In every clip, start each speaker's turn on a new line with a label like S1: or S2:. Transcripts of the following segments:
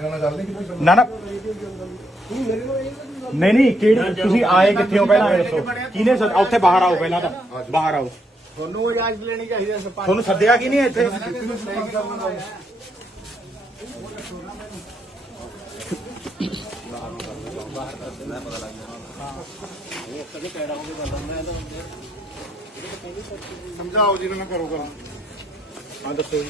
S1: ਇਹਨਾਂ ਨਾਲ ਗੱਲ ਨਹੀਂ ਕੀਤੀ
S2: ਨਾ ਨਾ। ਨਹੀਂ ਨਹੀਂ ਕਿਹੜੀ ਤੁਸੀਂ ਆਏ ਕਿੱਥੇ ਹੋ ਪਹਿਲਾਂ ਇਹ ਦੱਸੋ ਕਿਹਨੇ ਸੱਦ- ਉੱਥੇ ਬਾਹਰ ਆਓ ਪਹਿਲਾਂ ਤਾਂ ਬਾਹਰ ਆਓ।
S3: ਤੁਹਾਨੂੰ ਇਜਾਜ਼ਤ ਲੈਣੀ ਚਾਹੀਦੀ ਹੈ ਸਰਪੰਚ।
S2: ਤੁਹਾਨੂੰ ਸੱਦਿਆ ਕੀ ਨਹੀਂ ਇੱਥੇ?
S1: ਸਮਝਾਓ ਜੀ ਨਾ ਕਰੋ ਕਰ
S2: ਹਾਂ ਦੱਸੋ ਜੀ।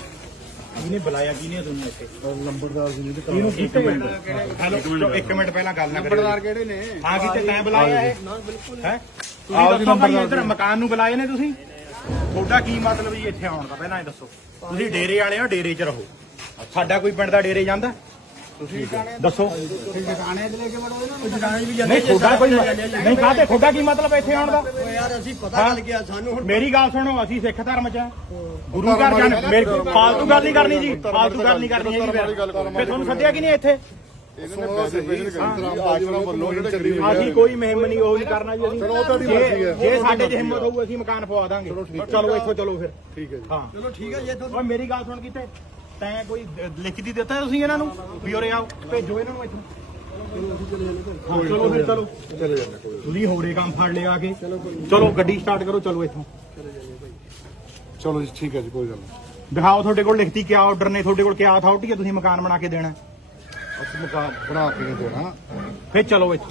S2: ਕਿਹਨੇ ਬੁਲਾਇਆ ਕਿਹਨੇ ਤੁਹਾਨੂੰ ਇੱਥੇ।
S1: ਨੰਬਰਦਾਰ ਜੀ ਨੇ
S2: ਇਹਨੂੰ ਇੱਕ ਮਿੰਟ। ਹੈਲੋ ਇੱਕ ਮਿੰਟ ਪਹਿਲਾਂ ਗੱਲ ਨਾ ਕਰਿਓ।
S3: ਨੰਬਰਦਾਰ ਕਿਹੜੇ ਨੇ?
S2: ਹਾਂ ਕਿਤੇ ਤੈਂ ਬੁਲਾਇਆ ਇਹ। ਹੈ? ਤੁਸੀਂ
S1: ਆਓ ਜੀ
S2: ਦੱਸੋ ਭਾਈ
S1: ਨੰਬਰਦਾਰ
S2: ਇੱਧਰ ਮਕਾਨ ਨੂੰ ਬੁਲਾਏ ਨੇ ਤੁਸੀਂ? ਤੁਹਾਡਾ ਕੀ ਮਤਲਬ ਜੀ ਇੱਥੇ ਆਉਣ ਦਾ? ਪਹਿਲਾਂ ਇਹ ਦੱਸੋ। ਤੁਸੀਂ ਡੇਰੇ ਵਾਲੇ ਹੋ ਡੇਰੇ 'ਚ ਰਹੋ। ਸਾਡਾ ਕੋਈ ਪਿੰਡ ਦਾ ਡੇਰੇ ਜਾਂਦਾ? ਤੁਸੀਂ ਦੱਸੋ।
S3: ਟਿਕਾਣੇ ਤੇ ਲੈ ਕੇ ਵੜੋ ਇਹਨਾਂ ਨੂੰ? ਟਿਕਾਣੇ ਵੀ
S2: ਨਹੀਂ ਤੁਹਾਡਾ ਕੋਈ ਨਹੀਂ ਕਾਹਤੇ ਤੁਹਾਡਾ ਕੀ ਮਤਲਬ ਇੱਥੇ ਆਉਣ ਦਾ?
S3: ਯਾਰ ਅਸੀਂ ਪਤਾ ਲੱਗ ਗਿਆ ਸਾਨੂੰ ਹੁਣ
S2: ਮੇਰੀ ਗੱਲ ਸੁਣੋ ਅਸੀਂ ਸਿੱਖ ਧਰਮ 'ਚ ਆ। ਗੁਰੂ ਘਰ ਜਾਣ ਮੇਰੀ ਫਾਲਤੂ ਗੱਲ ਨਹੀਂ ਕਰਨੀ ਜੀ। ਫਾਲਤੂ ਗੱਲ ਨਹੀਂ ਕਰਨੀ ਹੈਗੀ ਫਿਰ। ਤੁਹਾਨੂੰ ਸੱਦਿਆ ਕਿ ਨਹੀਂ ਇੱਥੇ? ਅਸੀਂ ਕੋਈ ਮੁਹਿੰਮ ਨਹੀਂ ਉਹ ਨਹੀਂ ਕਰਨਾ ਜੀ ਅਸੀਂ। ਜੇ ਜੇ ਸਾਡੇ 'ਚ ਹਿੰਮਤ ਹੋਊ ਅਸੀਂ ਮਕਾਨ ਪਵਾ ਦਾਂਗੇ। ਚਲੋ ਇੱਥੋਂ ਚਲੋ ਫਿਰ।
S1: ਠੀਕ ਹੈ ਜੀ।
S2: ਹਾਂ।
S3: ਚਲੋ ਠੀਕ ਹੈ ਜੇ ਤੁਹਾਨੂੰ
S2: ਓਏ ਮੇਰੀ ਗੱਲ ਸੁਣ ਕਿਤੇ। ਤੈਂ ਕੋਈ ਲਿਖਤੀ ਦਿੱਤਾ ਤੁਸੀਂ ਇਹਨਾਂ ਨੂੰ? ਵੀ ਉਰੇ ਆਓ ਭੇਜੋ ਇਹਨਾਂ ਨੂੰ ਇੱਥੋਂ। ਹਾਂ ਚਲੋ ਫਿਰ ਚਲੋ।
S1: ਚਲੇ ਜਾਂਦੇ ਕੋਈ
S2: ਤੁਸੀਂ ਹੋਰੇ ਕੰਮ ਫੜ ਲਿਆ ਕੇ। ਚਲੋ ਗੱਡੀ ਸਟਾਰਟ ਕਰੋ ਚਲੋ ਇੱਥੋਂ।
S1: ਚਲੋ ਜੀ ਠੀਕ ਹੈ ਜੀ ਕੋਈ ਗੱਲ ਨਹੀਂ।
S2: ਦਿਖਾਓ ਤੁਹਾਡੇ ਕੋਲ ਲਿਖਤੀ ਕਿਆ ਆਰਡਰ ਨੇ ਤੁਹਾਡੇ ਕੋਲ ਕਿਆ ਅਥਾਰਟੀ ਹੈ ਤੁਸੀਂ ਮਕਾਨ ਬਣਾ ਕੇ ਦੇਣਾ
S1: ਅਸੀਂ ਮਕਾਨ ਬਣਾ ਕੇ ਨਹੀਂ ਦੇਣਾ।
S2: ਫਿਰ ਚਲੋ ਇੱਥੋਂ।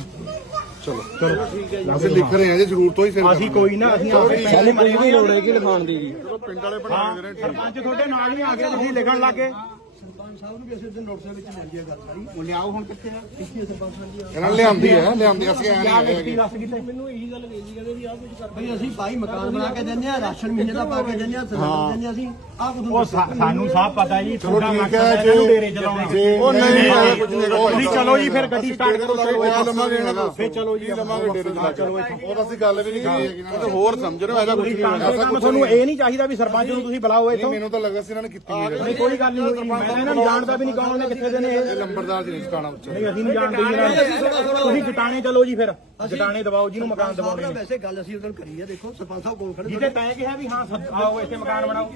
S1: ਚਲੋ
S2: ਚਲੋ।
S1: ਅਸੀਂ ਲਿਖ ਰਹੇ ਹਾਂ ਜੇ ਜ਼ਰੂਰਤ ਹੋਈ ਫਿਰ
S2: ਅਸੀਂ ਕੋਈ ਨਾ ਅਸੀਂ ਆਪੇ ਪਹਿਲੇ ਮਰੇ ਹੋਏ
S3: ਲੋੜ ਹੈ ਕਿ ਲਿਖਾਣ ਦੀ ਜੀ।
S1: ਚਲੋ ਪਿੰਡ ਵਾਲੇ ਬਣਾ
S2: ਹਾਂ ਸਰਪੰਚ ਤੁਹਾਡੇ ਨਾਲ ਹੀ ਆ ਗਏ ਤੁਸੀਂ ਲਿਖਣ ਲੱਗੇ
S3: ਸਰਪੰਚ ਸਾਹਿਬ ਨੂੰ ਵੀ ਅਸੀਂ ਉਹਦੇ ਨੋਟਿਸ ਵਿੱਚ ਲੈ ਲਿਆ ਗੱਲ ਸਾਰੀ। ਉਹ ਲਿਆਓ ਹੁਣ ਕਿੱਥੇ ਆ? ਕਿੱਥੇ ਸਰਪੰਚ ਸਾਹਿਬ ਜੀ।
S1: ਇਹਨਾਂ ਨੇ ਲਿਆਂਦੀ ਹੈ ਲਿਆਂਦੀ ਅਸੀਂ ਐ
S2: ਕਿਆ
S1: ਨਹੀਂ
S2: ਲਿਖਤੀ
S1: ਹੈਗੇ।
S2: ਦੱਸ ਕਿਤੇ।
S3: ਮੈਨੂੰ ਇਹੀ ਗੱਲ ਕਹੀ ਕਹਿੰਦੇ ਵੀ ਆਹ ਕੁਝ ਕਰ ਬਈ ਅਸੀਂ ਭਾਈ ਮਕਾਨ ਬਣਾ ਕੇ ਦਿੰਦੇ ਆ ਰਾਸ਼ਨ ਮਹੀਨੇ ਦਾ ਪਾ ਕੇ ਦਿੰਦੇ ਆ ਸਿਲੰਡਰ ਦਿੰਦੇ ਆ ਅਸੀਂ। ਆਹ ਕੁਝ
S2: ਉਹ ਸਾ- ਸਾਨੂੰ ਸਭ ਪਤਾ ਜੀ
S1: ਚਲੋ
S2: ਤੁਹਾਡਾ
S1: ਠੀਕ ਹੈ
S2: ਮਕਸਦ
S1: ਜੇ
S2: ਇਹਨੂੰ ਡੇਰੇ ਚਲਾਉਣਾ।
S1: ਜੇ ਉਹ ਨਹੀਂ ਨਹੀਂ ਕੁਝ ਨਹੀਂ ਹੈਗਾ।
S2: ਤੁਸੀਂ ਚਲੋ ਜੀ ਫਿਰ ਗੱਡੀ ਸਟਾਰਟ ਕਰੋ ਚਲੋ
S1: ਕਿਆ ਲਵਾਂਗੇ ਇਹਨਾਂ ਤੋਂ
S2: ਫਿਰ ਚਲੋ ਜੀ
S1: ਲਵਾਂਗੇ ਡੇਰੇ
S2: ਹਾਂ, ਚਲੋ ਇੱਥੋਂ।
S1: ਉਹ ਅਸੀਂ ਗੱਲ ਵੀ ਨਹੀਂ ਕੀਤੀ ਹੈਗੀ ਨਾ। ਤੇ ਹੋਰ ਸਮਝ ਰਹੇ ਹੋ ਐਸਾ ਕੁਝ
S2: ਤੁਸੀਂ
S1: ਨਹੀਂ
S2: ਕੰਮ
S1: ਐਸਾ
S2: ਕੰਮ
S1: ਕੁਝ
S2: ਤੁਹਾਨੂੰ ਇਹ ਨਹੀਂ ਚਾਹੀਦਾ ਵੀ ਸਰਪੰਚ ਨੂੰ ਤੁਸੀਂ ਬੁਲਾਓ ਇੱਥੋਂ।
S1: ਮੈਨੂੰ ਤਾਂ ਲੱਗਾ ਸੀ ਇਹਨਾਂ ਨੇ ਕੀਤੀ
S2: ਨਹੀਂ ਕੋਈ ਗੱਲ ਨਹੀਂ ਹੋਈ ਮੈਂ ਇਹਨਾਂ ਨੂੰ ਜਾਣਦਾ ਵੀ ਨਹੀਂ ਕੌਣ ਨੇ ਕਿੱਥੇ ਦੇ ਨੇ ਇਹ।
S1: ਇਹ ਲੰਬਰਦਾਰ ਜੀ ਨਹੀਂ ਸਿਖਾਣਾ ਉੱਚਾ
S2: ਨਹੀਂ ਅਸੀਂ ਨਹੀਂ ਜਾਣਦੇ ਜੀ ਇਹਨਾਂ ਨੂੰ। ਤੁਸੀਂ ਜਟਾਣੇ ਚਲੋ ਜੀ ਫਿਰ। ਜਟਾਣੇ ਦਬਾਓ ਜਿਹਨੂੰ ਮਕਾਨ ਦਬਾਉਣੇ ਨੇ
S3: ਵੈਸੇ ਗੱਲ ਅਸੀਂ ਉਦੋਂ ਕਰੀ ਹੈ ਦੇਖੋ ਸਰਪੰਚ ਸਾਹਿਬ ਕੋਲ ਖੜੇ
S2: ਜਿਹਦੇ ਤੈਂ ਕਿਹਾ ਵੀ ਹਾਂ ਆਓ ਇੱਥੇ ਮਕਾਨ ਬਣਾਓ।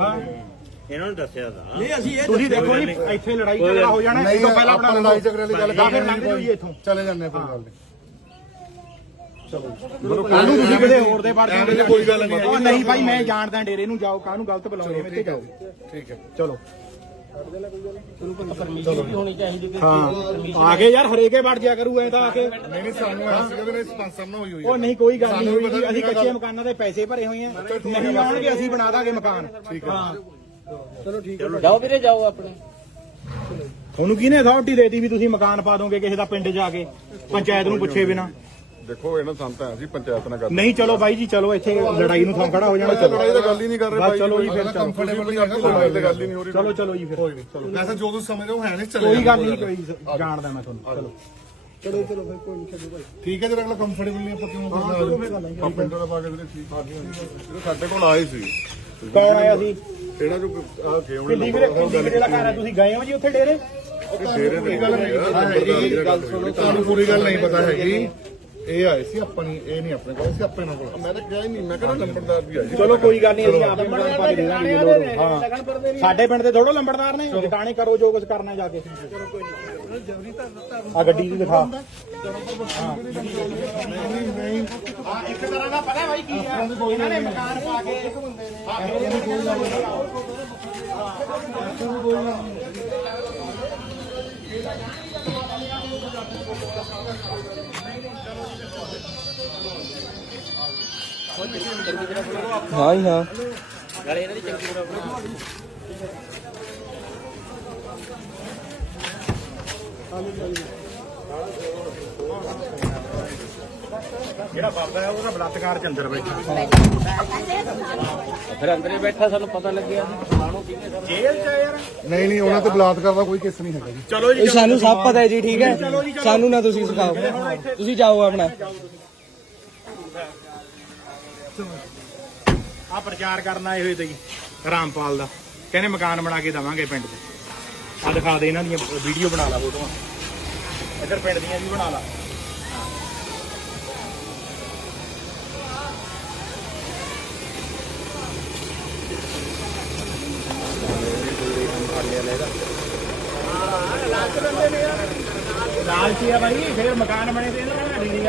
S2: ਹਾਂ
S4: ਇਹਨਾਂ ਨੂੰ ਦੱਸਿਆ ਤਾਂ।
S3: ਨਹੀਂ ਅਸੀਂ ਇਹ
S2: ਤੁਸੀਂ ਦੇਖੋ ਜੀ ਇੱਥੇ ਲੜਾਈ ਝਗੜਾ ਹੋ ਜਾਣਾ ਇਸ ਤੋਂ ਪਹਿਲਾਂ
S1: ਆਪਾਂ
S2: ਬਣਾ
S1: ਲੜਾਈ ਝਗੜੇ ਵਾਲੀ ਗੱਲ ਕਰਦੇ
S2: ਫਿਰ ਲੰਘ ਜਾਓ ਜੀ ਇੱਥੋਂ।
S1: ਚਲੇ ਜਾਂਦੇ ਆ ਕੋਈ ਗੱਲ ਨਹੀਂ।
S2: ਕਾਹਨੂੰ ਤੁਸੀਂ ਕਿਤੇ ਹੋਰ ਦੇ ਵੜ
S1: ਐਵੇਂ ਦੀ ਕੋਈ ਗੱਲ ਨਹੀਂ
S2: ਉਹ ਨਹੀਂ ਭਾਈ ਮੈਂ ਜਾਣਦਾ ਡੇਰੇ ਨੂੰ ਜਾਓ ਕਾਹਨੂੰ ਗਲਤ ਬੁਲਾਉਂਦੇ ਮੇਰੇ ਤੇ ਜਾਓ।
S1: ਠੀਕ ਹੈ।
S2: ਚਲੋ। ਹਾਂ ਆ ਗਏ ਯਾਰ ਹਰੇਕੇ ਵੜ ਜਿਆ ਕਰੂ ਐ ਤਾਂ ਆ ਕੇ।
S1: ਨਹੀਂ ਨਹੀਂ ਸਾਨੂੰ ਐਸੀ ਕਹਿੰਦੇ ਨੇ ਸਰਪੰਚ ਸਾਹਿਬ ਨਾਲ ਹੋਈ ਹੋਈ
S2: ਉਹ ਨਹੀਂ ਕੋਈ ਗੱਲ ਨਹੀਂ ਹੋਈ ਜੀ ਅਸੀਂ ਕੱਚੇ ਮਕਾਨਾਂ ਦੇ ਪੈਸੇ ਭਰੇ ਹੋਏ ਆ। ਨਹੀਂ ਆਉਣਗੇ ਅਸੀਂ ਬਣਾ ਦਾਂਗੇ ਮਕਾਨ। ਹਾਂ।
S4: ਜਾਓ ਵੀਰੇ ਜਾਓ ਆਪਣੇ।
S2: ਤੁਹਾਨੂੰ ਕਿਹਨੇ ਅਥਾਰਟੀ ਦੇਤੀ ਵੀ ਤੁਸੀਂ ਮਕਾਨ ਪਾ ਦੋਗੇ ਕਿਸੇ ਦਾ ਪਿੰਡ ਜਾ ਕੇ? ਪੰਚਾਇਤ ਨੂੰ ਪੁੱਛੇ ਬਿਨਾ।
S1: ਦੇਖੋ ਇਹਨਾਂ ਸੰਤ ਹੈ ਅਸੀਂ ਪੰਚਾਇਤ ਨਾਲ ਗੱਲ
S2: ਨਹੀਂ ਚਲੋ ਬਾਈ ਜੀ ਚਲੋ ਇੱਥੇ ਲੜਾਈ ਨੂੰ ਥਾਂ ਖੜਾ ਹੋ ਜਾਣਾ। ਚਲੋ
S1: ਲੜਾਈ ਤਾਂ ਗੱਲ ਹੀ ਨਹੀਂ ਕਰ ਰਹੇ
S2: ਬਸ
S1: ਭਾਈ
S2: ਚਲੋ ਜੀ, ਫਿਰ ਚਲੋ।
S1: ਕੰਫਰਟੇਬਲ ਨਹੀਂ ਹੈਗਾ ਕੋਈ ਗੱਲ ਹੀ ਨਹੀਂ ਹੋ ਰਹੀ।
S2: ਚਲੋ ਚਲੋ ਜੀ ਫਿਰ।
S1: ਚਲੋ। ਵੈਸੇ ਜੋ ਤੁਸੀਂ ਸਮਝ ਰਹੇ ਹੋ ਹੈ ਨਹੀਂ ਚਲੇ
S2: ਕੋਈ ਗੱਲ ਨਹੀਂ ਕੋਈ ਜਾਣਦਾ ਮੈਂ ਤੁਹਾਨੂੰ ਚਲੋ।
S3: ਚਲੋ ਚਲੋ ਫਿਰ ਕੋਈ ਨਹੀਂ ਛੱਡੋ ਭਾਈ।
S1: ਠੀਕ ਹੈ ਜੇ ਅਗਲਾ ਕੰਫਰਟੇਬਲ ਨਹੀਂ ਆਪਾਂ ਕਿਉਂ ਕਰਨਾ ਹਾਂ। ਪਿੰਡ ਵਾਲਾ ਪਾ ਕੇ ਦੇ ਠੀਕ ਜਿਹੜੇ ਸਾਡੇ ਕੋਲ ਆਏ ਸੀ।
S2: ਕੌਣ ਆਇਆ ਸੀ?
S1: ਇਹਨਾਂ ਜੋ ਆ ਗਏ ਉਹਨੇ
S2: ਕਿੰਨੀ ਵੀਰੇ ਕਿੰਨੀ ਵੀਰੇ ਦਾ ਘਰ ਹੈ ਤੁਸੀਂ ਗਏ ਹੋ ਜੀ ਉੱਥੇ ਡੇਰੇ?
S1: ਦੀ ਗੱਲ ਨਹੀਂ ਪਤਾ ਹੈਗੀ ਗੱਲ ਸੁਣੋ ਤੁਹਾਨੂੰ ਪੂਰੀ ਗੱਲ ਨਹੀਂ ਪਤਾ ਹੈਗੀ। ਇਹ ਆਏ ਸੀ ਆਪਾਂ ਨਹੀਂ ਇਹ ਨਹੀਂ ਆਪਣੇ ਕੋਲ ਸੀ ਆਪਣੇ ਨਾਲ ਕੋਲ। ਮੈਂ ਤਾਂ ਕਿਹਾ ਹੀ ਨਹੀਂ ਮੈਂ ਕਹਿੰਦਾ ਨੰਬਰਦਾਰ ਵੀ ਆਏ
S2: ਚਲੋ ਕੋਈ ਗੱਲ ਨਹੀਂ ਅਸੀਂ ਆਪ ਹੀ ਪਾ ਕੇ ਦੇ ਦਾਂਗੇ ਜੇ ਲੋੜ ਹੋਈ। ਹਾਂ। ਸਾਡੇ ਪਿੰਡ ਦੇ ਥੋੜੋ ਲੰਬੜਦਾਰ ਨੇ ਜਟਾਣੇ ਕਰੋ ਜੋ ਕੁਝ ਕਰਨਾ ਜਾ ਕੇ। ਆ ਗੱਡੀ ਦੀ ਦਿਖਾ। ਹਾਂ। ਇੱਕ ਤਰ੍ਹਾਂ ਦਾ ਪਤਾ ਭਾਈ ਕੀ ਆ? ਇਹਨਾਂ ਨੇ ਮਕਾਨ ਪਾ ਕੇ
S3: ਹਾਂ ਹੀ ਹਾਂ।
S4: ਨਾਲੇ ਇਹਨਾਂ ਦੀ ਚੰਗੀ ਤਰ੍ਹਾਂ ਬਣਾਓ।
S2: ਜਿਹੜਾ ਬਾਬਾ ਹੈ ਉਹਦਾ ਬਲਾਤਕਾਰ ਚ ਅੰਦਰ ਬੈਠਾ।
S4: ਫਿਰ ਅੰਦਰ ਹੀ ਬੈਠਾ ਸਾਨੂੰ ਪਤਾ ਲੱਗਿਆ। ਫਲਾਣੋ ਕਿਹਨੇ ਸਰ
S2: ਜੇਲ੍ਹ ਚ ਆ ਯਾਰ।
S1: ਨਹੀਂ ਨਹੀਂ ਉਹਨਾਂ ਤੇ ਬਲਾਤਕਾਰ ਦਾ ਕੋਈ ਕੇਸ ਨਹੀਂ ਹੈਗਾ ਜੀ।
S2: ਚਲੋ ਜੀ
S3: ਸਾਨੂੰ ਸਭ ਪਤਾ ਹੈ ਜੀ ਠੀਕ ਹੈ। ਸਾਨੂੰ ਨਾ ਤੁਸੀਂ ਸਿਖਾਓ। ਤੁਸੀਂ ਜਾਓ ਆਪਣਾ।
S2: ਆ ਪ੍ਰਚਾਰ ਕਰਨ ਆਏ ਹੋਏ ਤੇ ਜੀ, ਰਾਮਪਾਲ ਦਾ। ਕਹਿੰਦੇ ਮਕਾਨ ਬਣਾ ਕੇ ਦਵਾਂਗੇ ਪਿੰਡ 'ਚ ਆ ਦਿਖਾ ਦੇ ਇਹਨਾਂ ਦੀਆਂ ਵੀਡੀਓ ਬਣਾ ਲਾ ਫੋਟੋਆਂ ਇੱਧਰ ਪਿੰਡ ਦੀਆਂ ਵੀ ਬਣਾ ਲਾ। ਲਾਲਚੀ ਆ ਬਾਈ, ਫੇਰ ਮਕਾਨ ਬਣੇ ਤੇ ਇਹਨਾਂ ਨਾਲ ਢੀੜੀ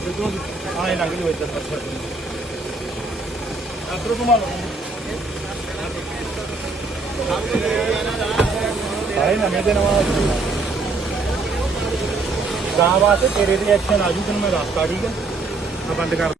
S2: ਆਓ ਆਏ ਲੱਗ ਜੂ ਇੱਧਰ ਪੱਥਰ ਅਸਰ ਘੁਮਾ ਲਓ ਸਾਰੇ ਨਵੇਂ ਦੇ ਨਵਾਂ ਗਾਂ ਵਾਸਤੇ ਤੇਰੇ ਦੀ ਐਕਸ਼ਨ ਆ ਜੂ ਤੈਨੂੰ ਮੈਂ ਦੱਸਤਾ ਠੀਕ ਹੈ ਆ ਬੰਦ ਕਰ